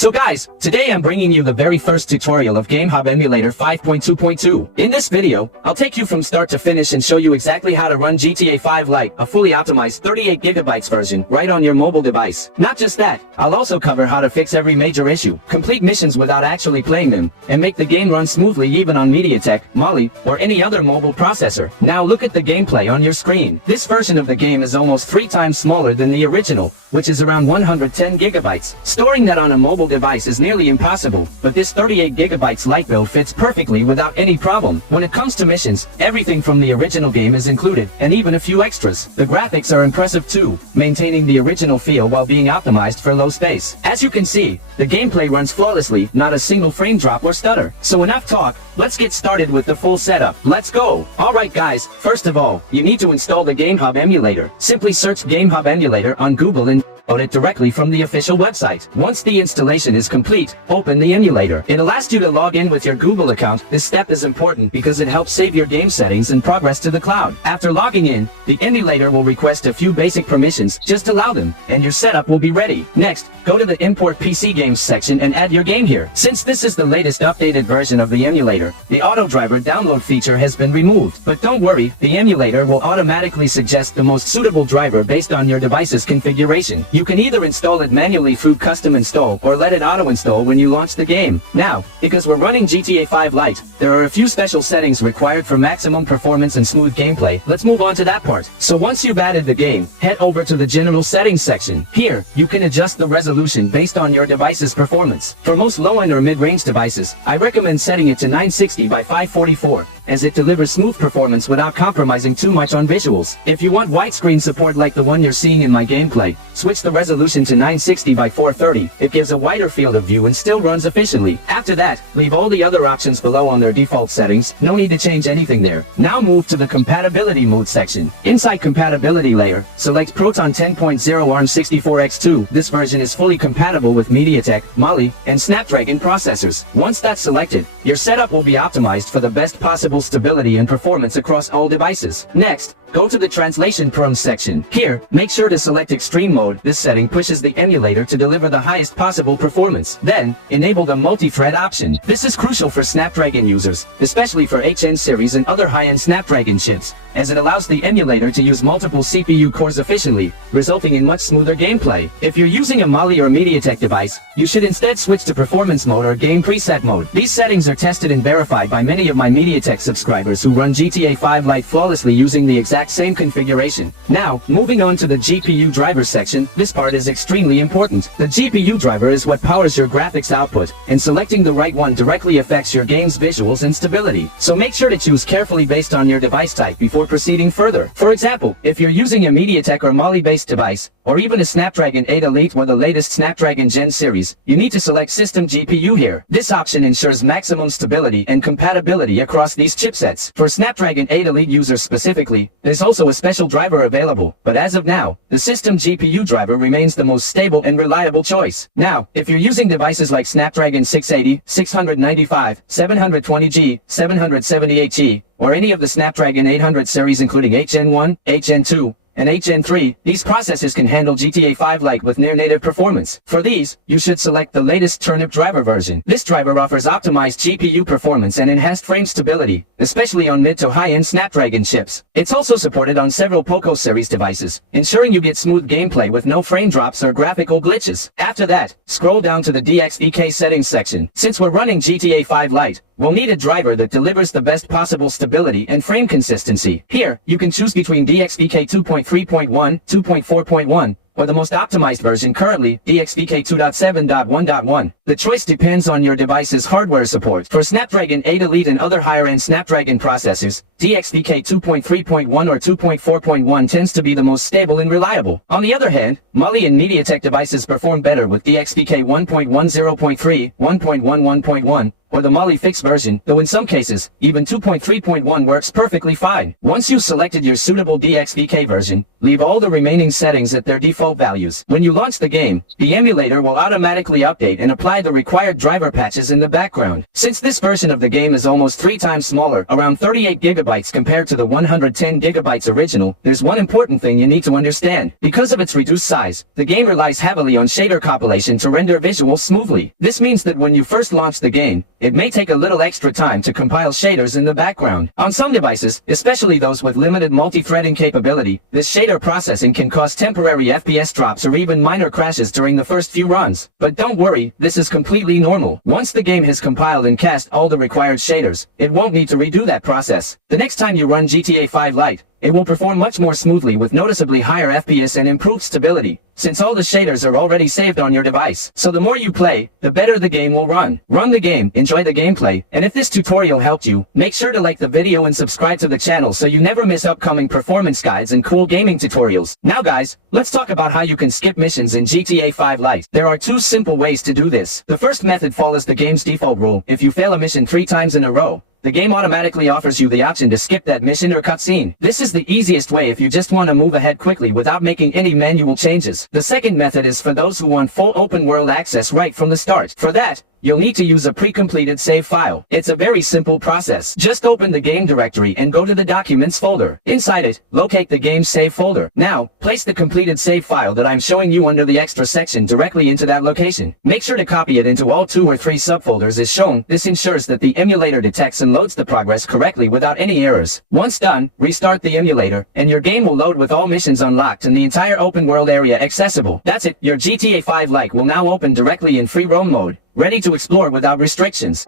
So guys, today I'm bringing you the very first tutorial of GameHub Emulator 5.2.2. In this video, I'll take you from start to finish and show you exactly how to run GTA 5 Lite, a fully optimized 38GB version, right on your mobile device. Not just that, I'll also cover how to fix every major issue, complete missions without actually playing them, and make the game run smoothly even on MediaTek, Mali, or any other mobile processor. Now look at the gameplay on your screen. This version of the game is almost 3 times smaller than the original, which is around 110GB. Storing that on a mobile device is nearly impossible, but this 38GB Lite build fits perfectly without any problem. When it comes to missions, everything from the original game is included, and even a few extras. The graphics are impressive too, maintaining the original feel while being optimized for low space. As you can see, the gameplay runs flawlessly, not a single frame drop or stutter. So enough talk, let's get started with the full setup. Let's go! Alright guys, first of all, you need to install the GameHub Emulator. Simply search GameHub Emulator on Google and download it directly from the official website. Once the installation is complete, open the emulator. It'll ask you to log in with your Google account. This step is important because it helps save your game settings and progress to the cloud. After logging in, the emulator will request a few basic permissions. Just allow them, and your setup will be ready. Next, go to the Import PC Games section and add your game here. Since this is the latest updated version of the emulator, the auto driver download feature has been removed. But don't worry, the emulator will automatically suggest the most suitable driver based on your device's configuration. You can either install it manually through custom install or let it auto-install when you launch the game. Now, because we're running GTA 5 Lite, there are a few special settings required for maximum performance and smooth gameplay. Let's move on to that part. So once you've added the game, head over to the General Settings section. Here, you can adjust the resolution based on your device's performance. For most low-end or mid-range devices, I recommend setting it to 960 by 544, as it delivers smooth performance without compromising too much on visuals. If you want widescreen support like the one you're seeing in my gameplay, switch the resolution to 960 by 430. It gives a wider field of view and still runs efficiently. After that, leave all the other options below on their default settings. No need to change anything there. Now move to the compatibility mode section. Inside compatibility layer, select Proton 10.0 ARM64X2. This version is fully compatible with MediaTek, Mali, and Snapdragon processors. Once that's selected, your setup will be optimized for the best possible stability and performance across all devices. Next, go to the translation prompts section. Here, make sure to select extreme mode. This setting pushes the emulator to deliver the highest possible performance. Then, enable the multi-thread option. This is crucial for Snapdragon users, especially for HN series and other high-end Snapdragon chips, as it allows the emulator to use multiple CPU cores efficiently, resulting in much smoother gameplay. If you're using a Mali or MediaTek device, you should instead switch to performance mode or game preset mode. These settings are tested and verified by many of my MediaTek subscribers who run GTA 5 Lite flawlessly using the exact same configuration. Now, moving on to the GPU driver section, this part is extremely important. The GPU driver is what powers your graphics output, and selecting the right one directly affects your game's visuals and stability. So make sure to choose carefully based on your device type before proceeding further. For example, if you're using a MediaTek or Mali-based device, or even a Snapdragon 8 Elite or the latest Snapdragon Gen series, you need to select System GPU here. This option ensures maximum stability and compatibility across these chipsets. For Snapdragon 8 Elite users specifically, there's also a special driver available, but as of now, the System GPU driver remains the most stable and reliable choice. Now, if you're using devices like Snapdragon 680, 695, 720G, 778G, or any of the Snapdragon 800 series including HN1, HN2, and HN3, these processors can handle GTA 5 Lite with near-native performance. For these, you should select the latest Turnip driver version. This driver offers optimized GPU performance and enhanced frame stability, especially on mid to high-end Snapdragon chips. It's also supported on several Poco series devices, ensuring you get smooth gameplay with no frame drops or graphical glitches. After that, scroll down to the DXVK settings section. Since we're running GTA 5 Lite, we'll need a driver that delivers the best possible stability and frame consistency. Here, you can choose between DXVK 2.3.1, 2.4.1, or the most optimized version currently, DXVK 2.7.1.1. The choice depends on your device's hardware support. For Snapdragon 8 Elite and other higher-end Snapdragon processors, DXVK 2.3.1 or 2.4.1 tends to be the most stable and reliable. On the other hand, Mali and MediaTek devices perform better with DXVK 1.10.3, 1.11.1, or the Molly Fix version, though in some cases, even 2.3.1 works perfectly fine. Once you've selected your suitable DXVK version, leave all the remaining settings at their default values. When you launch the game, the emulator will automatically update and apply the required driver patches in the background. Since this version of the game is almost 3 times smaller, around 38 gigabytes compared to the 110 gigabytes original, there's one important thing you need to understand. Because of its reduced size, the game relies heavily on shader compilation to render visuals smoothly. This means that when you first launch the game, it may take a little extra time to compile shaders in the background. On some devices, especially those with limited multi-threading capability, this shader processing can cause temporary FPS drops or even minor crashes during the first few runs. But don't worry, this is completely normal. Once the game has compiled and cached all the required shaders, it won't need to redo that process. The next time you run GTA 5 Lite, it will perform much more smoothly with noticeably higher FPS and improved stability, since all the shaders are already saved on your device. So the more you play, the better the game will run. Run the game, enjoy the gameplay, and if this tutorial helped you, make sure to like the video and subscribe to the channel so you never miss upcoming performance guides and cool gaming tutorials. Now guys, let's talk about how you can skip missions in GTA 5 Lite. There are 2 simple ways to do this. The first method follows the game's default rule. If you fail a mission 3 times in a row, the game automatically offers you the option to skip that mission or cutscene. This is the easiest way if you just want to move ahead quickly without making any manual changes. The second method is for those who want full open world access right from the start. For that, you'll need to use a pre-completed save file. It's a very simple process. Just open the game directory and go to the Documents folder. Inside it, locate the game's save folder. Now, place the completed save file that I'm showing you under the extra section directly into that location. Make sure to copy it into all 2 or 3 subfolders as shown. This ensures that the emulator detects and loads the progress correctly without any errors. Once done, restart the emulator, and your game will load with all missions unlocked and the entire open world area accessible. That's it, your GTA 5 Lite will now open directly in free roam mode, ready to explore without restrictions.